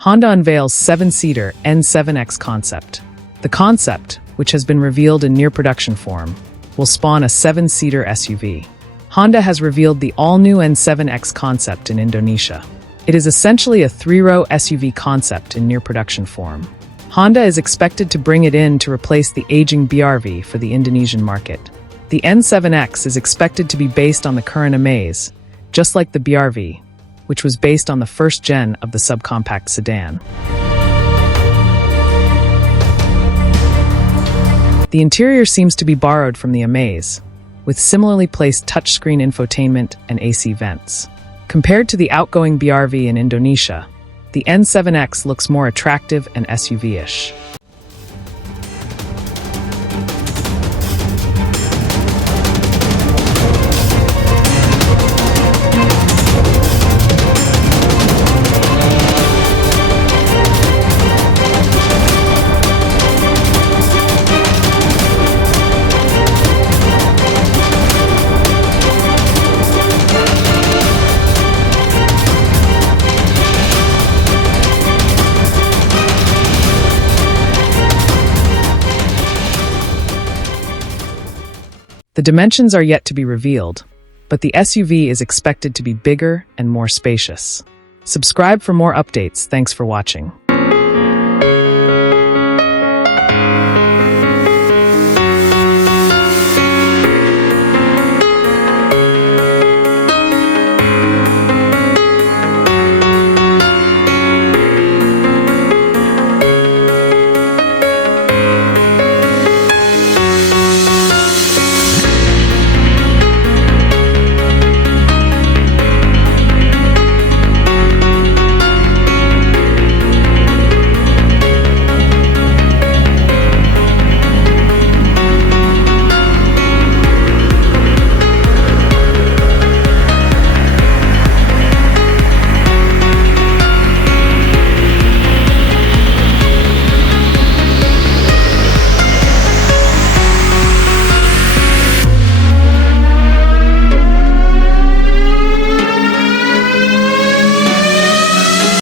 Honda unveils 7-seater N7X concept. The concept, which has been revealed in near production form, will spawn a 7-seater SUV. Honda has revealed the all-new N7X concept in Indonesia. It is essentially a 3-row SUV concept in near production form. Honda is expected to bring it in to replace the aging BRV for the Indonesian market. The N7X is expected to be based on the current Amaze, just like the BRV, which was based on the first gen of the subcompact sedan. The interior seems to be borrowed from the Amaze, with similarly placed touchscreen infotainment and AC vents. Compared to the outgoing BRV in Indonesia, the N7X looks more attractive and SUV-ish. The dimensions are yet to be revealed, but the SUV is expected to be bigger and more spacious. Subscribe for more updates. Thanks for watching.